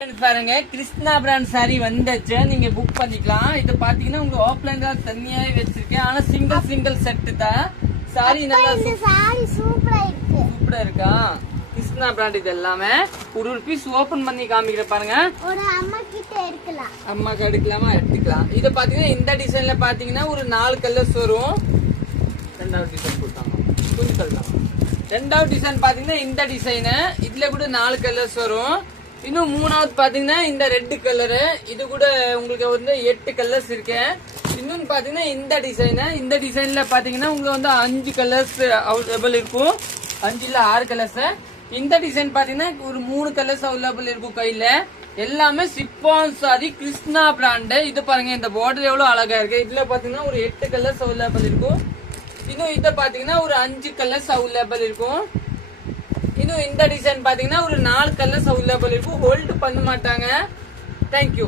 பாருங்க Krishna brand sorry வந்துச்சு. நீங்க புக் பண்ணிக்கலாம். இது பாத்தீங்கன்னா உங்க ஆஃப்லைன் தான் தனியாவே வச்சிருக்கேன். ஆனா சிங்கிள் செட் தான். சாரி நல்லா சூப்பரா இருக்கு. சூப்பரா இருக்கா? கிருஷ்ணா பிராண்ட் இது எல்லாமே. ஒரு பீஸ் ஓபன் பண்ணி காமிக்கிற பாருங்க. ஒரு அம்மா கிட்ட எடுக்கலாம். அம்மாக்கு எடுக்கலாமா? எடுத்துக்கலாம். இது பாத்தீங்கன்னா இந்த டிசைன்ல பாத்தீங்கன்னா ஒரு 4 கலர்ஸ் வரும். ரெண்டாவது டிசைன் போட்டாங்க. கொஞ்சம் தள்ளலாம். ரெண்டாவது டிசைன் பாத்தீங்கன்னா இந்த டிசைன். இதுல கூட 4 கலர்ஸ் வரும். இன்னும் மூணாவது பாத்தீங்கன்னா இந்த ரெட் கலரு. இது கூட உங்களுக்கு வந்து 8 கலர்ஸ் இருக்கு. இன்னொன்னு பாத்தீங்கன்னா இந்த டிசைன்ல பாத்தீங்கன்னா உங்களுக்கு வந்து 5 கலர்ஸ் அவைலபிள் இருக்கும். 5 இல்ல 6 கலர்ஸ். இந்த டிசைன் பாத்தீங்கன்னா ஒரு 3 கலர்ஸ் அவைலபிள் இருக்கும் கையில. எல்லாமே சிப்பான் சாரி கிருஷ்ணா பிராண்ட். இது பாருங்க இந்த பார்டர் எவ்வளவு அழகா இருக்கு. இதுல பாத்தீங்கன்னா ஒரு 8 கலர்ஸ் அவைலபிள் இருக்கும். இன்னும் இத பாத்தீங்கன்னா ஒரு 5 கலர்ஸ் அவைலபிள் இருக்கும். இன்னும் இந்த டிசைன் பாத்தீங்கன்னா ஒரு 4 கலர்ஸ் அவைலபிள் இருக்கும். ஹோல்ட் பண்ண மாட்டாங்க. தேங்க்யூ.